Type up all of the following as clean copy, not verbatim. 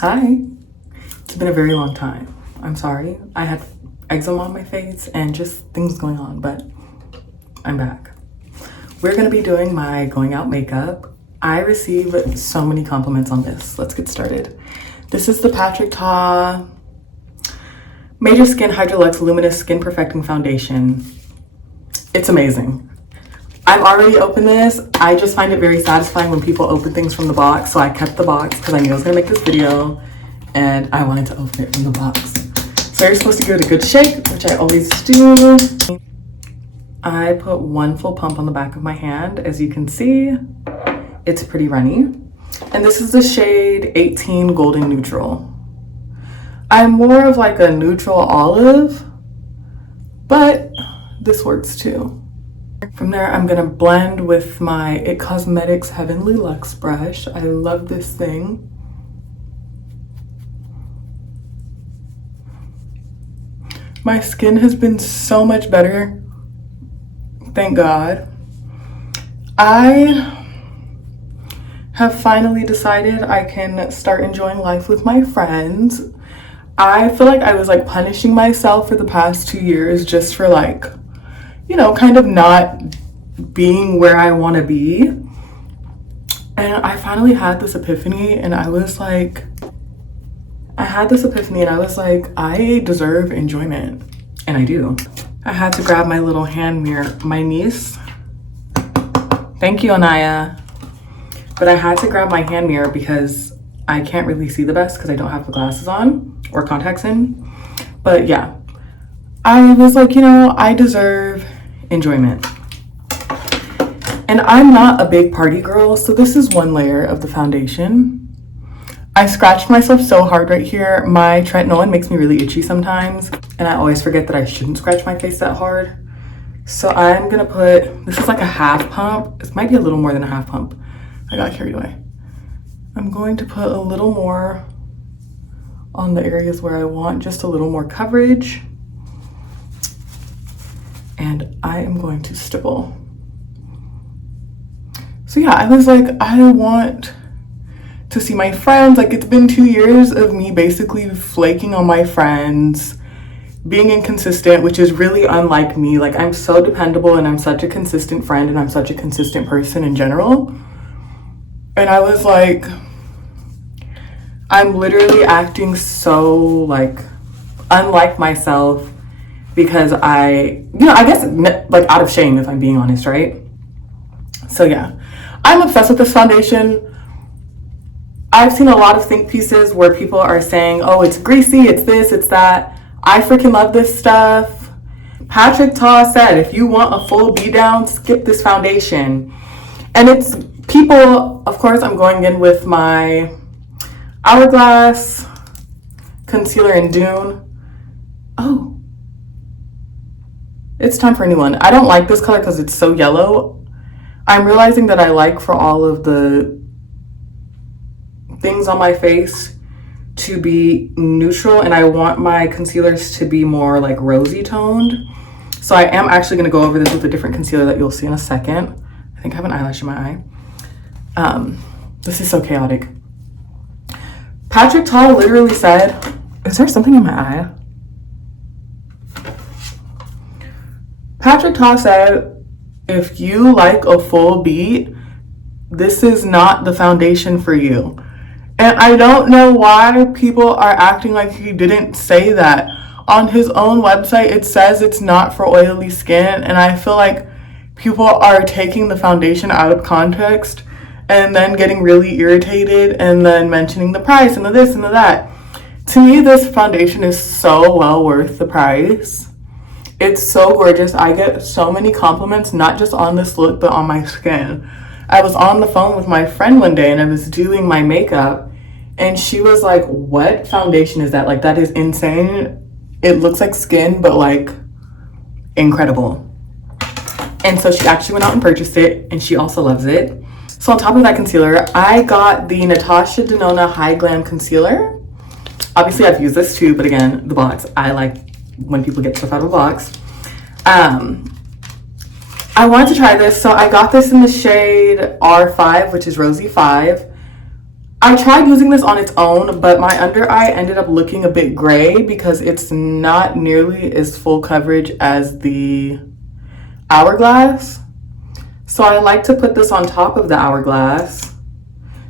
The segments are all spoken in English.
Hi. It's been a very long time. I'm sorry. I had eczema on my face and just things going on, but I'm back. We're gonna be doing my going out makeup. I receive so many compliments on this. Let's get started. This is the Patrick Ta Major Skin Hydrolux Luminous Skin Perfecting Foundation. It's amazing. I've already opened this. I just find it very satisfying when people open things from the box. So I kept the box because I knew I was gonna make this video and I wanted to open it from the box. So you're supposed to give it a good shake, which I always do. I put one full pump on the back of my hand. As you can see, it's pretty runny. And this is the shade 18 Golden Neutral. I'm more of like a neutral olive, but this works too. From there, I'm gonna blend with my It Cosmetics Heavenly Luxe brush. I love this thing. My skin has been so much better, thank God. I have finally decided I can start enjoying life with my friends. I feel like I was like punishing myself for the past 2 years just for like, you know, kind of not being where I want to be. And I finally had this epiphany and I was like, I deserve enjoyment. And I do. I had to grab my little hand mirror. My niece, thank you, Anaya. But I had to grab my hand mirror because I can't really see the best because I don't have the glasses on or contacts in. But yeah, I was like, you know, I deserve enjoyment. And I'm not a big party girl, so this is one layer of the foundation. I scratched myself so hard right here. My tretinoin makes me really itchy sometimes, and I always forget that I shouldn't scratch my face that hard. So I'm gonna put, this is like a half pump. This might be a little more than a half pump. I got carried away. I'm going to put a little more on the areas where I want just a little more coverage. And I am going to stipple. So yeah, I was like, I want to see my friends. Like, it's been 2 years of me basically flaking on my friends, being inconsistent, which is really unlike me. Like, I'm so dependable and I'm such a consistent friend and I'm such a consistent person in general. And I was like, I'm literally acting so like unlike myself because I guess like out of shame, if I'm being honest, right? So yeah, I'm obsessed with this foundation. I've seen a lot of think pieces where people are saying, oh, it's greasy, it's this, it's that. I freaking love this stuff. Patrick Ta said, if you want a full beat down, skip this foundation. And it's people, of course, I'm going in with my Hourglass concealer in Dune. Oh, it's time for a new one. I don't like this color because it's so yellow. I'm realizing that I like for all of the things on my face to be neutral, and I want my concealers to be more like rosy toned. So I am actually going to go over this with a different concealer that you'll see in a second. I think I have an eyelash in my eye. This is so chaotic. Patrick Ta literally said, is there something in my eye? Patrick Ta said, if you like a full beat, this is not the foundation for you. And I don't know why people are acting like he didn't say that. On his own website, it says it's not for oily skin. And I feel like people are taking the foundation out of context and then getting really irritated and then mentioning the price and the this and the that. To me, this foundation is so well worth the price. It's so gorgeous. I get so many compliments, not just on this look, but on my skin. I was on the phone with my friend one day and I was doing my makeup and she was like, what foundation is that? Like, that is insane. It looks like skin, but like incredible. And so she actually went out and purchased it and she also loves it. So on top of that concealer, I got the Natasha Denona High Glam Concealer. Obviously, I've used this too, but again, the box. I like when people get stuff out of the box. I wanted to try this, so I got this in the shade R5, which is Rosy 5. I tried using this on its own, but my under eye ended up looking a bit gray because it's not nearly as full coverage as the Hourglass. So I like to put this on top of the Hourglass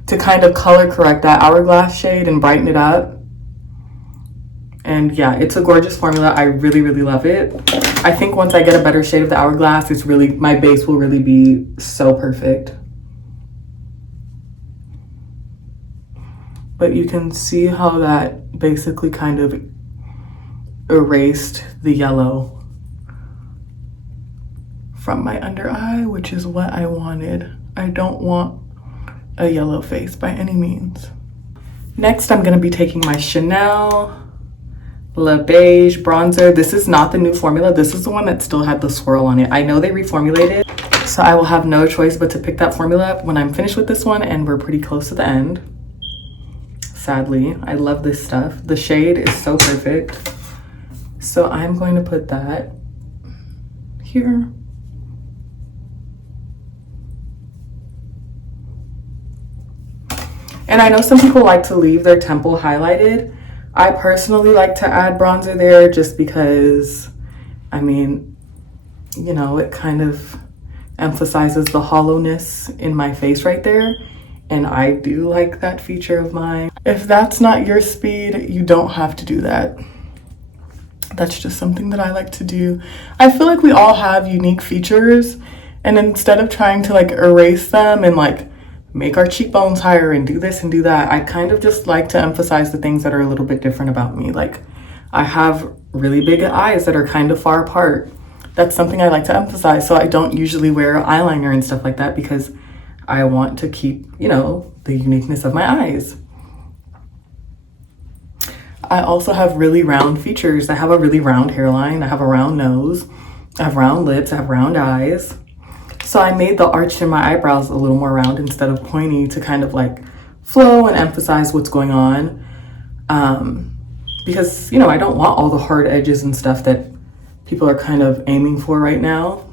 to kind of color correct that Hourglass shade and brighten it up. And yeah, it's a gorgeous formula. I really, really love it. I think once I get a better shade of the Hourglass, it's really, my base will really be so perfect. But you can see how that basically kind of erased the yellow from my under eye, which is what I wanted. I don't want a yellow face by any means. Next, I'm gonna be taking my Chanel Le Beige bronzer. This is not the new formula. This is the one that still had the swirl on it. I know they reformulated, so I will have no choice but to pick that formula up when I'm finished with this one, and we're pretty close to the end. Sadly, I love this stuff. The shade is so perfect. So I'm going to put that here. And I know some people like to leave their temple highlighted. I personally like to add bronzer there just because, I mean, you know, it kind of emphasizes the hollowness in my face right there. And I do like that feature of mine. If that's not your speed, you don't have to do that. That's just something that I like to do. I feel like we all have unique features, and instead of trying to like erase them and like make our cheekbones higher and do this and do that, I kind of just like to emphasize the things that are a little bit different about me. Like, I have really big eyes that are kind of far apart. That's something I like to emphasize. So I don't usually wear eyeliner and stuff like that because I want to keep, you know, the uniqueness of my eyes. I also have really round features. I have a really round hairline. I have a round nose. I have round lips. I have round eyes. So I made the arch in my eyebrows a little more round instead of pointy to kind of like flow and emphasize what's going on. Because, you know, I don't want all the hard edges and stuff that people are kind of aiming for right now.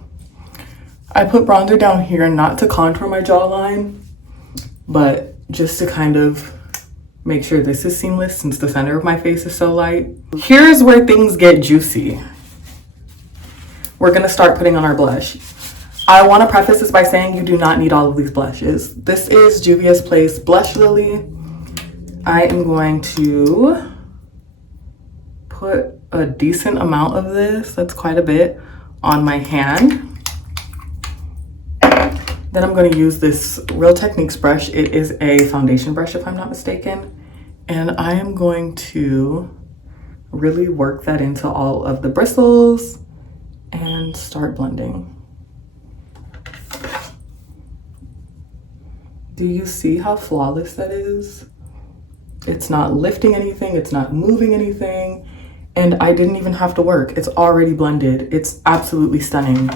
I put bronzer down here not to contour my jawline, but just to kind of make sure this is seamless since the center of my face is so light. Here's where things get juicy. We're gonna start putting on our blush. I want to preface this by saying you do not need all of these blushes. This is Juvia's Place Blush Lily. I am going to put a decent amount of this, that's quite a bit, on my hand. Then I'm going to use this Real Techniques brush. It is a foundation brush if I'm not mistaken. And I am going to really work that into all of the bristles and start blending. Do you see how flawless that is? It's not lifting anything, it's not moving anything, and I didn't even have to work. It's already blended. It's absolutely stunning.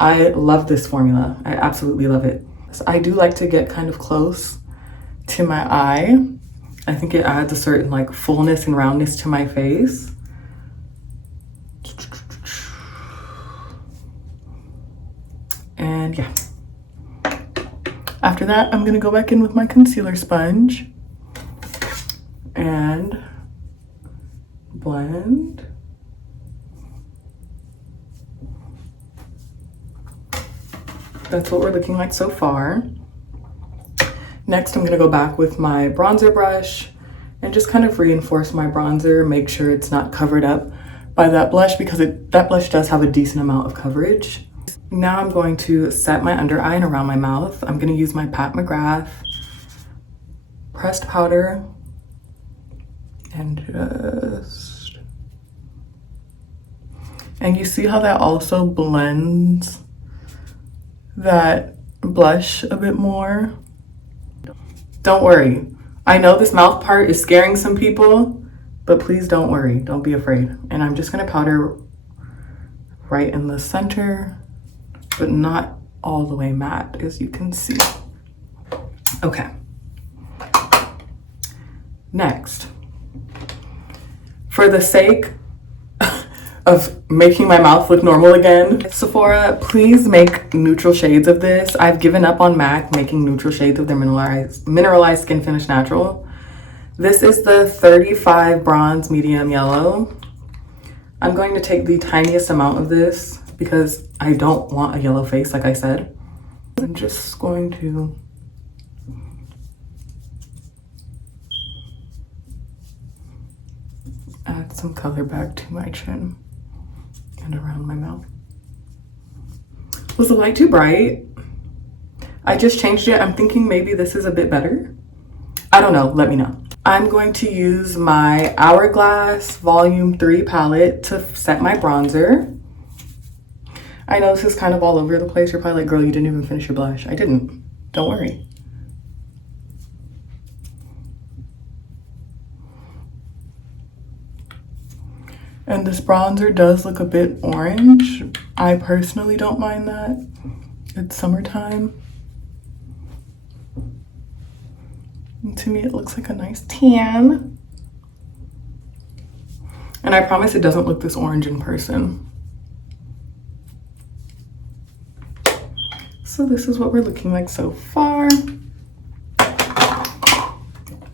I love this formula. I absolutely love it. So I do like to get kind of close to my eye. I think it adds a certain like fullness and roundness to my face. And yeah. After that, I'm gonna go back in with my concealer sponge and blend. That's what we're looking like so far. Next, I'm gonna go back with my bronzer brush and just kind of reinforce my bronzer, make sure it's not covered up by that blush because that blush does have a decent amount of coverage. Now I'm going to set my under eye and around my mouth. I'm gonna use my Pat McGrath pressed powder and you see how that also blends that blush a bit more. Don't worry. I know this mouth part is scaring some people, but please don't worry. Don't be afraid. And I'm just gonna powder right in the center, but not all the way matte, as you can see. Okay. Next, for the sake of making my mouth look normal again. Sephora, please make neutral shades of this. I've given up on MAC making neutral shades of their mineralized skin finish natural. This is the 35 bronze medium yellow. I'm going to take the tiniest amount of this because I don't want a yellow face, like I said. I'm just going to add some color back to my chin and around my mouth. Was the light too bright? I just changed it. I'm thinking maybe this is a bit better. I don't know, let me know. I'm going to use my Hourglass Volume 3 palette to set my bronzer. I know this is kind of all over the place. You're probably like, girl, you didn't even finish your blush. I didn't, don't worry. And this bronzer does look a bit orange. I personally don't mind that. It's summertime. And to me, it looks like a nice tan. And I promise it doesn't look this orange in person. So this is what we're looking like so far.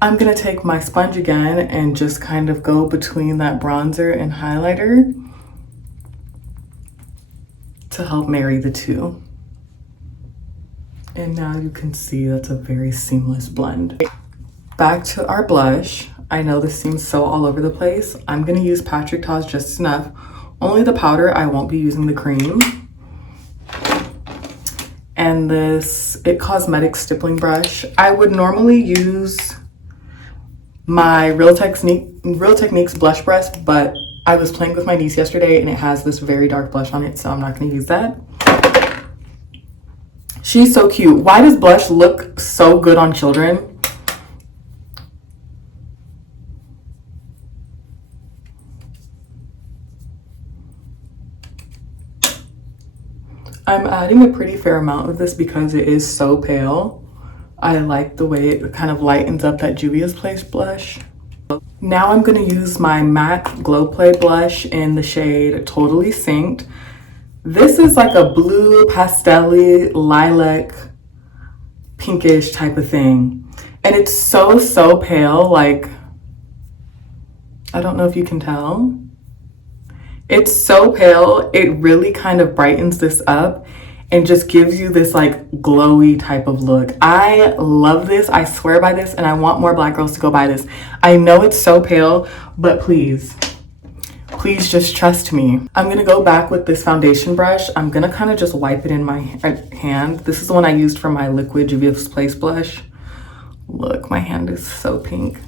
I'm gonna take my sponge again and just kind of go between that bronzer and highlighter to help marry the two. And now you can see that's a very seamless blend. Back to our blush. I know this seems so all over the place. I'm gonna use Patrick Ta's Just Enough. Only the powder, I won't be using the cream. And this It Cosmetics stippling brush. I would normally use my Real Techniques blush brush, but I was playing with my niece yesterday and it has this very dark blush on it, so I'm not gonna use that. She's so cute. Why does blush look so good on children? I'm adding a pretty fair amount of this because it is so pale. I like the way it kind of lightens up that Juvia's Place blush. Now I'm gonna use my MAC Glow Play blush in the shade Totally Synced. This is like a blue pastel-y lilac pinkish type of thing. And it's so pale, like, I don't know if you can tell. It's so pale, it really kind of brightens this up and just gives you this like glowy type of look. I love this, I swear by this, and I want more Black girls to go buy this. I know it's so pale, but please just trust me. I'm gonna go back with this foundation brush. I'm gonna kind of just wipe it in my hand. This is the one I used for my liquid Juvia's Place blush. Look, my hand is so pink.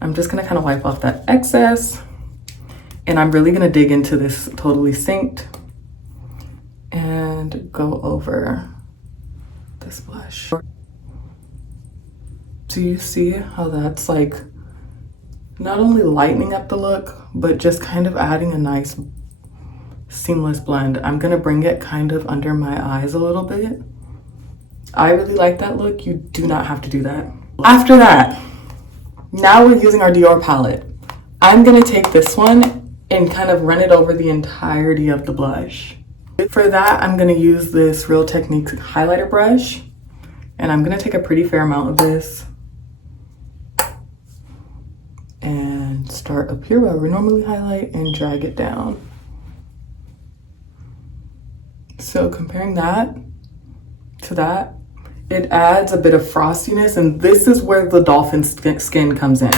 I'm just gonna kind of wipe off that excess. And I'm really gonna dig into this Totally Synced and go over this blush. Do you see how that's like not only lightening up the look, but just kind of adding a nice seamless blend? I'm gonna bring it kind of under my eyes a little bit. I really like that look. You do not have to do that. After that, now we're using our Dior palette. I'm gonna take this one and kind of run it over the entirety of the blush. For that, I'm gonna use this Real Techniques highlighter brush, and I'm gonna take a pretty fair amount of this and start up here where we normally highlight and drag it down. So comparing that to that, it adds a bit of frostiness, and this is where the dolphin skin comes in.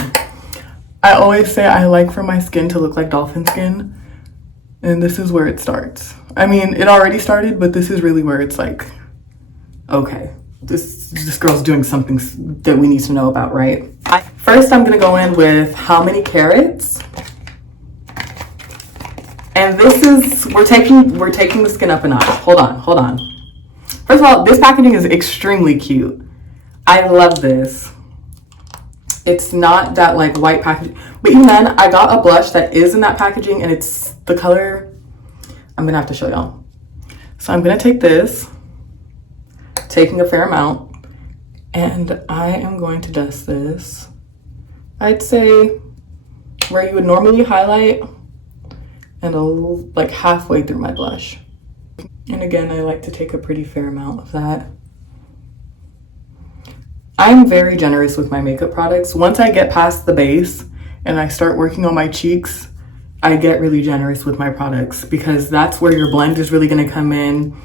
I always say I like for my skin to look like dolphin skin, and this is where it starts. I mean, it already started, but this is really where it's like, okay, this girl's doing something that we need to know about, right? First, I'm gonna go in with How Many Carats. And this is, we're taking the skin up a notch. Hold on. First of all, this packaging is extremely cute. I love this. It's not that like white packaging, but even then, I got a blush that is in that packaging and it's the color, I'm gonna have to show y'all. So I'm gonna take this, taking a fair amount, and I am going to dust this. I'd say where you would normally highlight, and like halfway through my blush. And again, I like to take a pretty fair amount of that. I'm very generous with my makeup products. Once I get past the base and I start working on my cheeks, I get really generous with my products because that's where your blend is really gonna come in,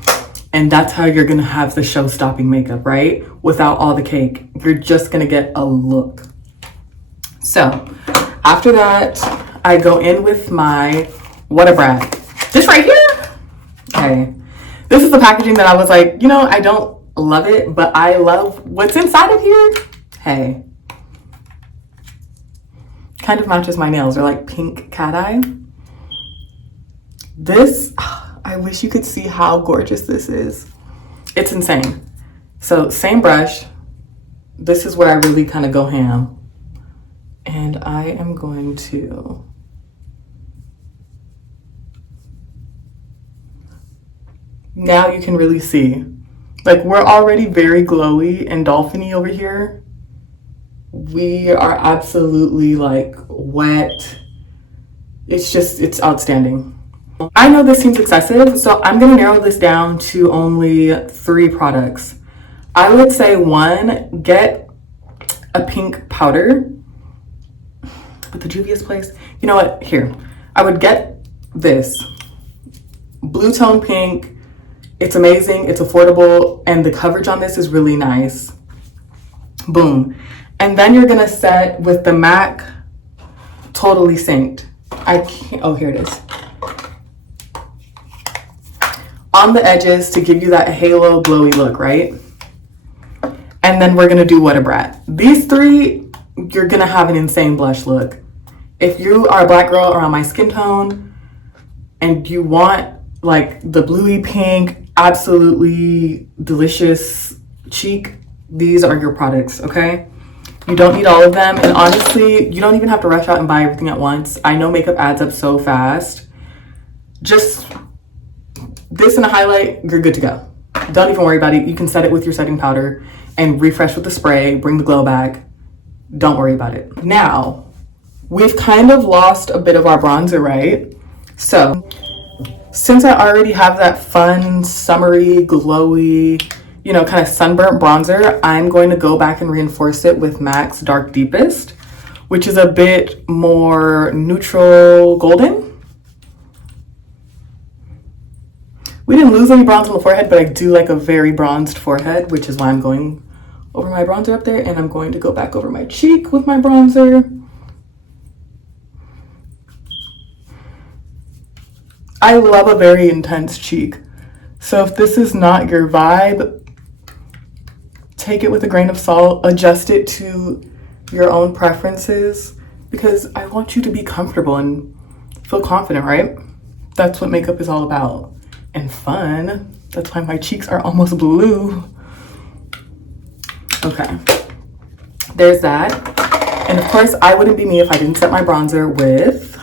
and that's how you're gonna have the show-stopping makeup, right? Without all the cake, you're just gonna get a look. So after that, I go in with my What a Brat. This right here, okay. This is the packaging that I was like, you know, I don't love it, but I love what's inside of here. Hey. Kind of matches my nails. They're like pink cat eye. This, I wish you could see how gorgeous this is. It's insane. So same brush. This is where I really kind of go ham. And I am going to now you can really see. Like, we're already very glowy and dolphiny over here. We are absolutely like wet. It's outstanding. I know this seems excessive, so I'm gonna narrow this down to only 3 products. I would say 1, get a pink powder. But the Juvia's Place, you know what? Here, I would get this blue tone pink. It's amazing, it's affordable, and the coverage on this is really nice. Boom. And then you're gonna set with the MAC Totally Synced. I can't, oh, here it is. On the edges to give you that halo glowy look, right? And then we're gonna do What a Brat. These 3, you're gonna have an insane blush look. If you are a black girl around my skin tone and you want like the bluey pink, absolutely delicious cheek, these are your products, okay? You don't need all of them, and honestly, you don't even have to rush out and buy everything at once. I know makeup adds up so fast. Just this and a highlight, you're good to go. Don't even worry about it. You can set it with your setting powder and refresh with the spray, bring the glow back. Don't worry about it. Now, we've kind of lost a bit of our bronzer, right? So, since I already have that fun, summery, glowy, you know, kind of sunburnt bronzer, I'm going to go back and reinforce it with MAC's Dark Deepest, which is a bit more neutral golden. We didn't lose any bronze on the forehead, but I do like a very bronzed forehead, which is why I'm going over my bronzer up there, and I'm going to go back over my cheek with my bronzer. I love a very intense cheek. So if this is not your vibe, take it with a grain of salt, adjust it to your own preferences, because I want you to be comfortable and feel confident, right? That's what makeup is all about. And fun. That's why my cheeks are almost blue. Okay, there's that. And of course, I wouldn't be me if I didn't set my bronzer with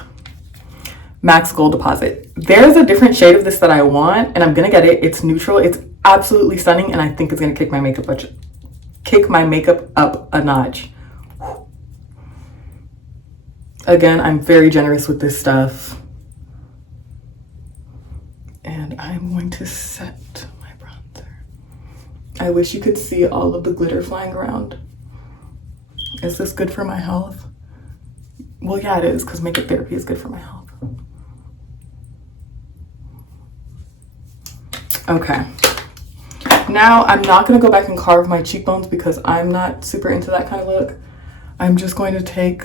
MAC's Gold Deposit. There's a different shade of this that I want, and I'm gonna get it. It's neutral. It's absolutely stunning, and I think it's gonna kick my makeup up a notch. Again, I'm very generous with this stuff. And I'm going to set my bronzer. I wish you could see all of the glitter flying around. Is this good for my health? Well, yeah, it is, because makeup therapy is good for my health. Okay. Now, I'm not going to go back and carve my cheekbones because I'm not super into that kind of look. I'm just going to take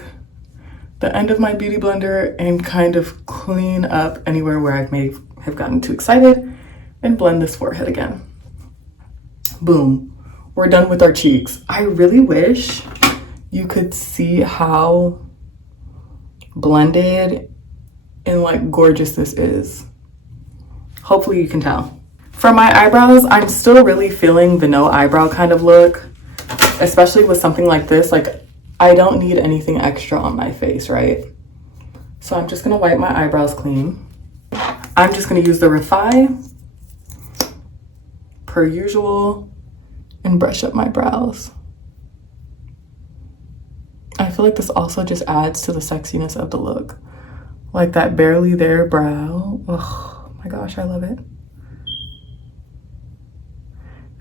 the end of my beauty blender and kind of clean up anywhere where I may have gotten too excited and blend this forehead again. Boom. We're done with our cheeks. I really wish you could see how blended and like gorgeous this is. Hopefully you can tell. For my eyebrows, I'm still really feeling the no eyebrow kind of look, especially with something like this. Like, I don't need anything extra on my face, right? So I'm just gonna wipe my eyebrows clean. I'm just gonna use the Refi, per usual, and brush up my brows. I feel like this also just adds to the sexiness of the look. Like that barely there brow. Oh my gosh, I love it.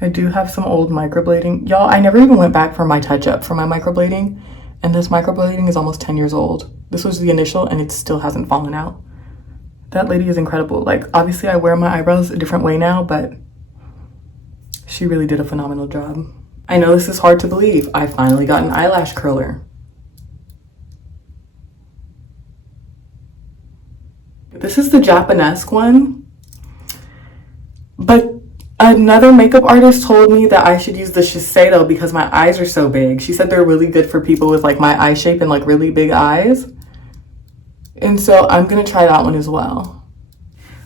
I do have some old microblading. Y'all, I never even went back for my touch-up for my microblading. And this microblading is almost 10 years old. This was the initial and it still hasn't fallen out. That lady is incredible. Like, obviously I wear my eyebrows a different way now, but she really did a phenomenal job. I know this is hard to believe. I finally got an eyelash curler. This is the Japanesque one. But another makeup artist told me that I should use the Shiseido because my eyes are so big. She said they're really good for people with like my eye shape and like really big eyes. And so I'm gonna try that one as well.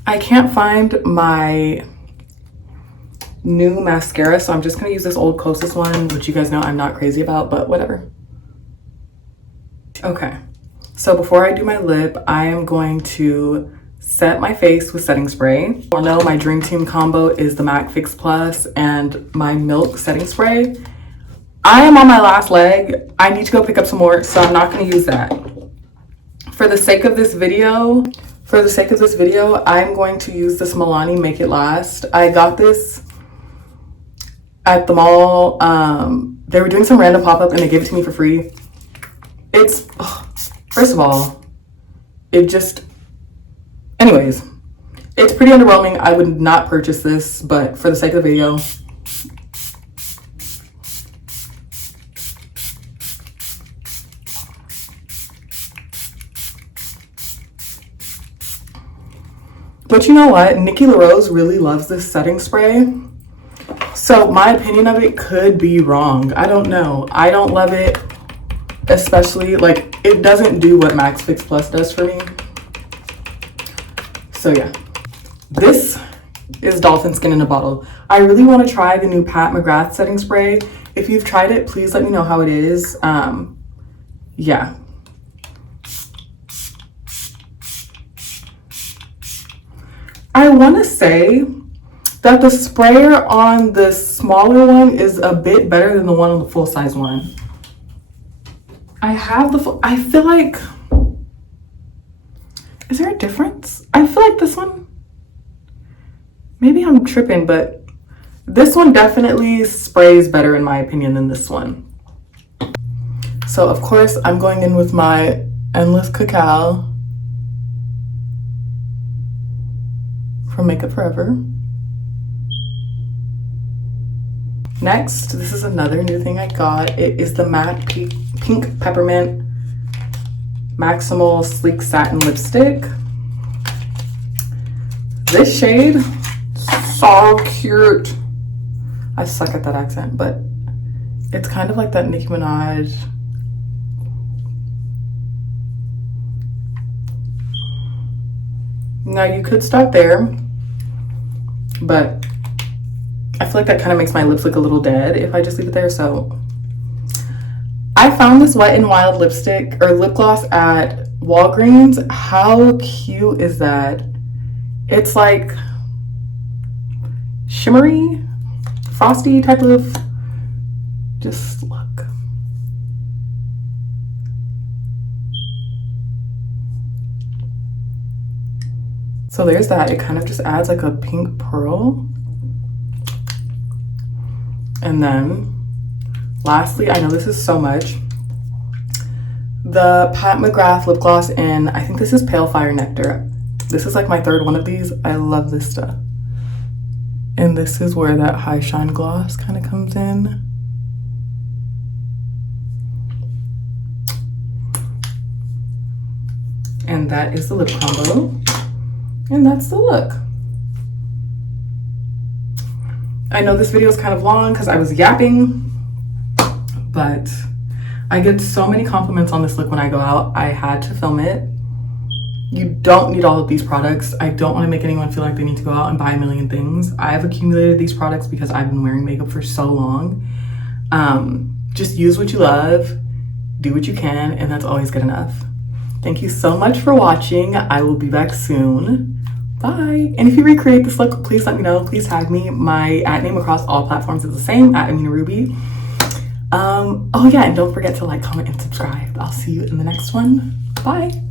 I can't find my new mascara, so I'm just gonna use this old Kosas one, which you guys know I'm not crazy about, but whatever. Okay, so before I do my lip, I am going to set my face with setting spray. Or no, my dream team combo is the MAC Fix Plus and my Milk setting spray. I am on my last leg. I need to go pick up some more, so I'm not gonna use that. For the sake of this video, I'm going to use this Milani Make It Last. I got this at the mall. They were doing some random pop-up and they gave it to me for free. It's, first of all, anyways, it's pretty underwhelming. I would not purchase this, but for the sake of the video, but you know what? Nikki LaRose really loves this setting spray. So my opinion of it could be wrong. I don't know. I don't love it, especially like it doesn't do what Max Fix Plus does for me. So yeah, this is Dolphin Skin in a bottle. I really want to try the new Pat McGrath setting spray. If you've tried it, please let me know how it is. Yeah. I want to say that the sprayer on the smaller one is a bit better than the one on the full size one. I feel like, is there a difference? I feel like this one, maybe I'm tripping, but this one definitely sprays better in my opinion than this one. So of course I'm going in with my Endless Cacao from Makeup Forever. Next, this is another new thing I got. It is the MAC Pink Peppermint Maximal Sleek Satin Lipstick. This shade, so cute. I suck at that accent, but it's kind of like that Nicki Minaj. Now you could stop there, but I feel like that kind of makes my lips look a little dead if I just leave it there. So I found this Wet n Wild lipstick or lip gloss at Walgreens. How cute is that? It's like shimmery, frosty type of, just look. So there's that. It kind of just adds like a pink pearl. And then lastly, I know this is so much, the Pat McGrath lip gloss in, I think this is Pale Fire Nectar. This is like my third one of these. I love this stuff. And this is where that high shine gloss kind of comes in. And that is the lip combo. And that's the look. I know this video is kind of long because I was yapping, but I get so many compliments on this look when I go out. I had to film it. You don't need all of these products. I don't want to make anyone feel like they need to go out and buy a million things. I've accumulated these products because I've been wearing makeup for so long. Just use what you love, do what you can, and that's always good enough. Thank you so much for watching. I will be back soon. Bye. And if you recreate this look, please let me know. Please tag me. My @name across all platforms is the same, @AminaRuby. Oh yeah, and don't forget to like, comment, and subscribe. I'll see you in the next one. Bye.